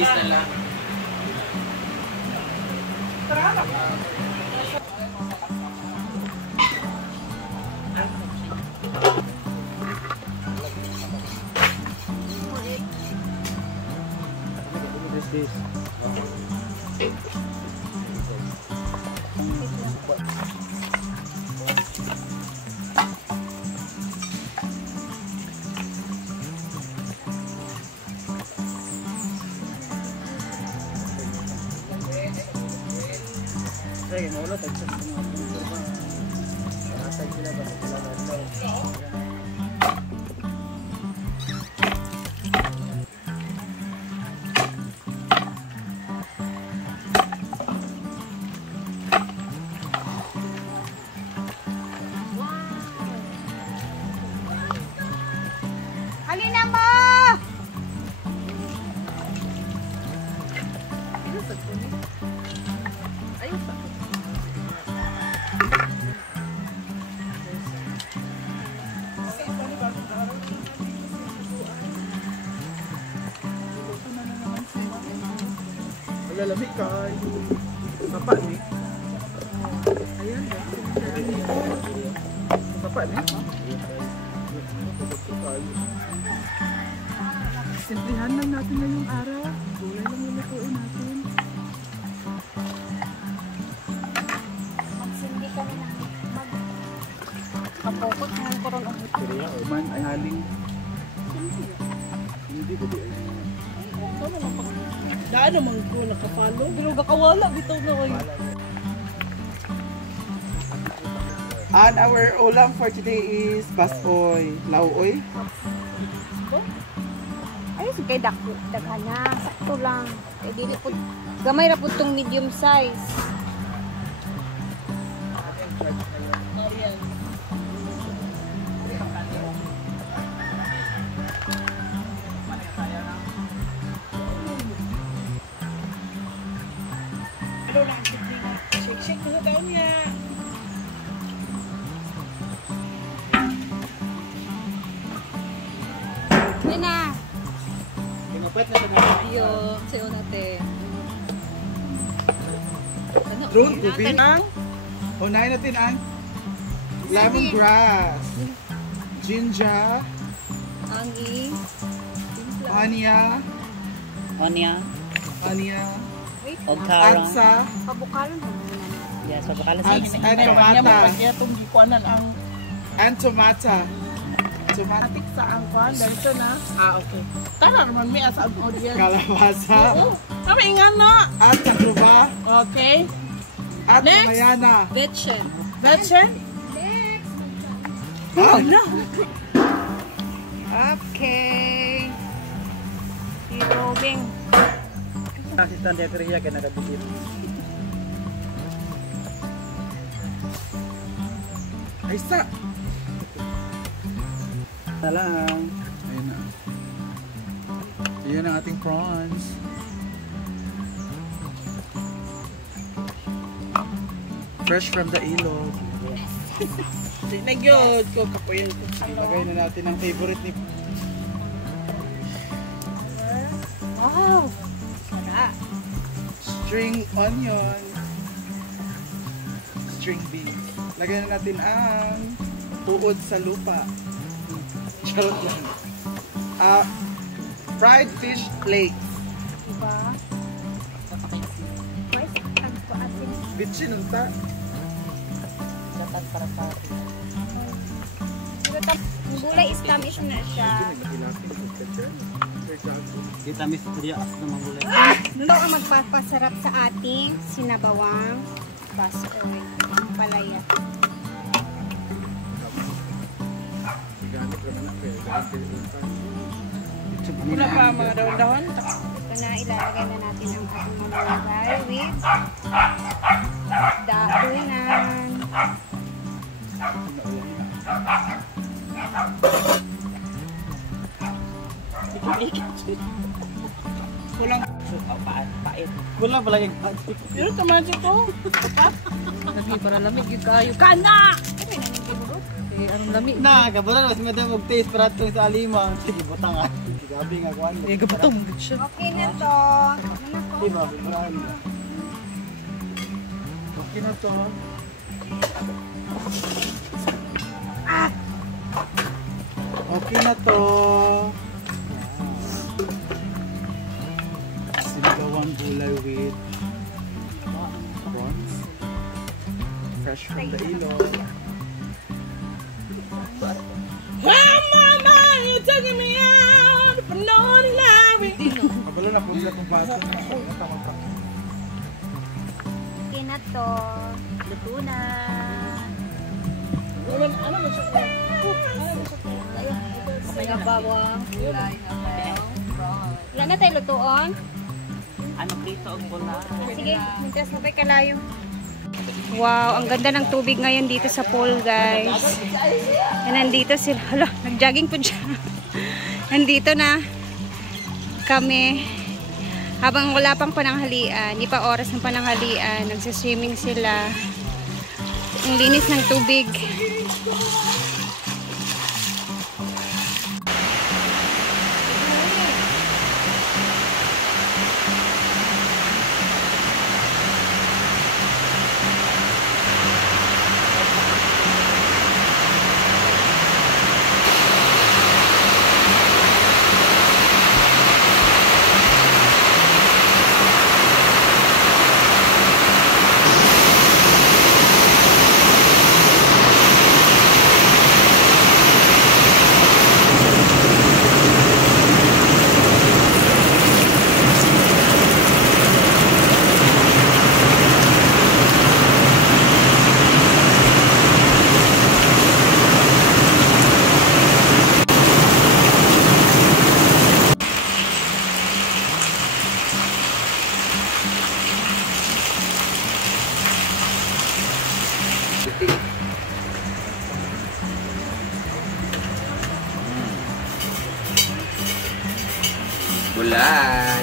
Is na lang. This. Hey, no lo tayo sa mga sila ba halina mo! Ayos ako. Lalamig ka. Papa ni. Ayan. Papa ni. Simplihan lang natin na yung araw. Gulay lang yung lutuin natin. Magsindi kami ng kapokot ng koron ang Kaya o man ay haling. Hindi ba di ay. ano lang pag Daan naman ko nakapalo. bilog kakawala bitaw na kayo. And our ulam for today is basoy, lauoy. Ayos kay daghan na, sakto lang. Kay dili po gamay ra pud tong medium size. Ano lang, shake-shake na daw niya. Yan na. Pinapet na natin. Ayo, sayo natin. Ano? Drone tubig. Unahin natin ang lemongrass, ginger, Angi. onion, Wait. Og karong. atsa, Pabukalan mo muna. Yes, pagkakalas and Kanya tomata. mo kaya itong gikuanan ang And tomata. Tomata. atik sa ang kuan. Dahil ito na. Okay. Tara naman may asa ang audience. Kalabasa. Kami nga na. At takruba. Okay. At Next. mayana. Vetchen. Vetchen. Oh, no. Okay. Robing. Assistant dia kerja kena ada bikin. Aisa. Salam. Ayun na. Iyan ang ating prawns. Fresh from the ilog. Nagyod ko kapoyel ko. Ilagay na natin ang favorite ni Wow. Sarap. string onion. String beans. Lagyan na natin ang tuod sa lupa. Charot lang. Fried fish flakes. Diba? Where's ang paasin? Bitchin unta. Catat para sa Ang gulay is tamis na siya. kita mis dia as na mangulay. Ito ang magpapasarap sa ating sinabawang basoy. Palaya. Wala pa mga dawan-dawan. Ito na ilalagay na natin ang ating malulagay with daonan. Kulang. Pait. Wala pala yung Pero tamasin ko. Sabi para lamig yung kayo. Kana! Eh, anong lamig? na, kabutan mas madam og taste para to sa alima. Sige, butang ah. Gabi nga kuan. Gabutong siya. Okay na to. Ano na to? Diba, bulan. Okay na to. Okay na to. Sinigawang gulay with prawns. Fresh from the ilog. Mama, you're taking me out for naughty Larry. Kabalo na kung sila kung baso na. Tama pa. Okay na to. Luto na. Ano mo siya? Mga bawang, gulay na tayo. Wala na tayo lutuon? Ano prito og bola? Sige, mintas na tayo kalayo. Wow, ang ganda ng tubig ngayon dito sa pool, guys. And nandito sila. Hala, nag-jogging po siya. Nandito na kami. Habang wala pang pananghalian, hindi pa oras ng pananghalian, nagsaswimming sila. Ang linis ng tubig. Bulan.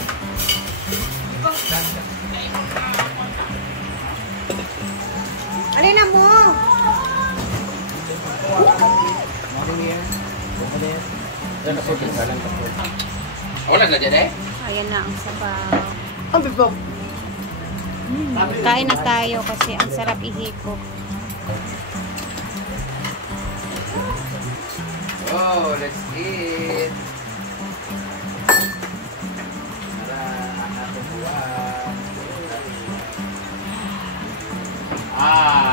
Alin na mo? Wala na dyan eh? Ayan na ang sabaw. Kain na tayo kasi ang sarap ihiko. Oh, let's eat.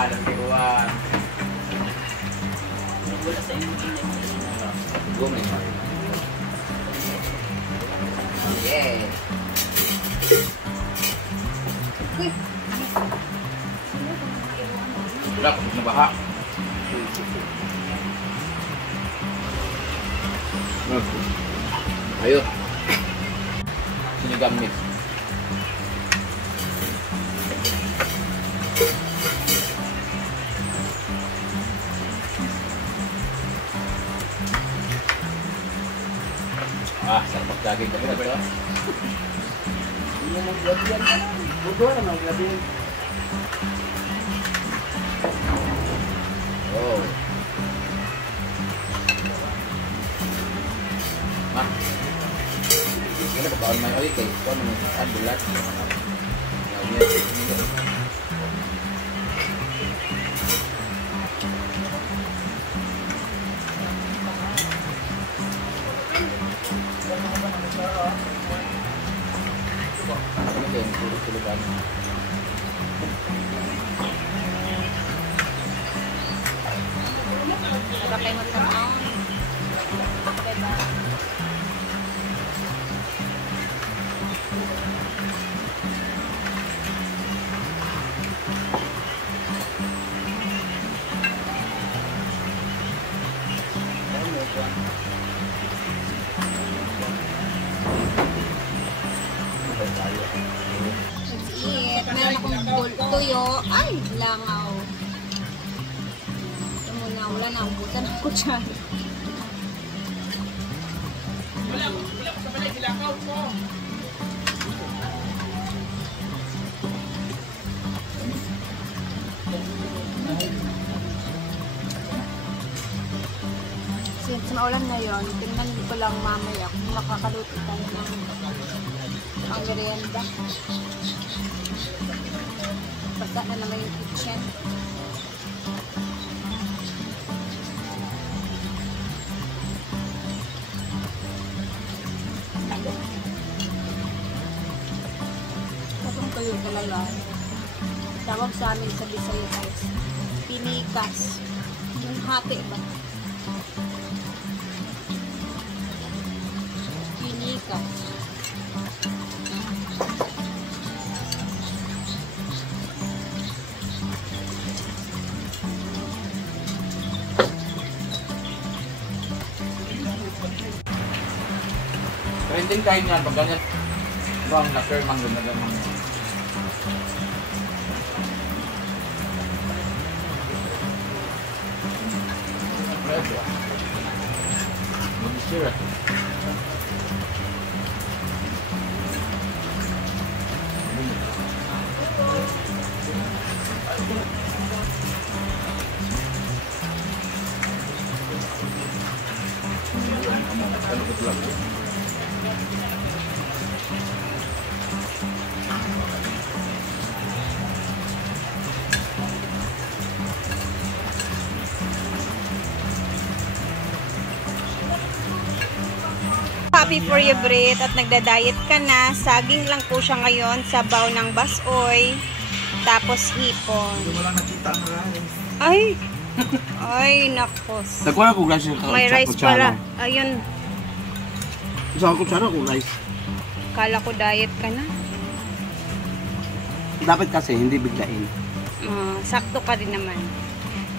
Nagkiruan. Wala sa inyo. Gumay pa. Yeah. Wala ko nabaha. Ayun. Sinigang mix. Sarap magdaging ka ba ito? Hindi mo maglabihan ka lang. Budo na maglabihan. Oh. Ma. Kaya pa paon may oil kay paon mo sa bulat. Diba kayo magtanong? Diba? Let's eat. Meron akong tuyo. Ay, langaw. Ito muna, wala na. Butan ako dyan. Wala ko sa balay, hilakaw ko. Since maulan na yun, tingnan ko lang mamaya kung makakaluto tayo ng ang merienda. Basta na naman yung kitchen. Kapag kayo talaga, tawag sa amin sa Bisaya guys, pinikas. Yung hati ba? Pinikas. Trending time yan, pag ganyan. Bang, na-firmang doon na naman. Preso. Mag-stir eh. Happy for you, Brit, at nagda-diet ka na. Saging lang po siya ngayon, sabaw ng basoy, tapos hipon. Wala nakita ang rice. Ay! Ay, nakos. Nagkuha ko rice yung May rice pala. Ayun, Isang kutsara ko rice. kala ko diet ka na. Dapat kasi hindi biglain. Sakto ka rin naman.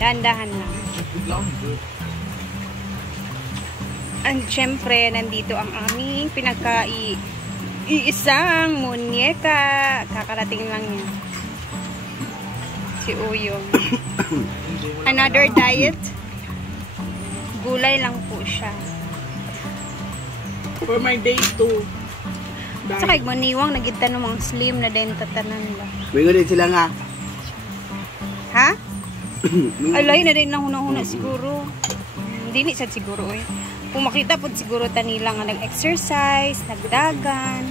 Dahan-dahan lang. And syempre, nandito ang aming pinagka-iisang munyeka. Kakarating lang niya. Si Uyong. Another diet. Gulay lang po siya. For my day 2. Sa kay maniwang, nagita ng mga slim na din tatanan ba. May din sila nga. Ha? Alay na din lang huna-huna siguro. Hindi ni sad siguro eh. Kung makita po siguro tanila nga nag-exercise, nagdagan.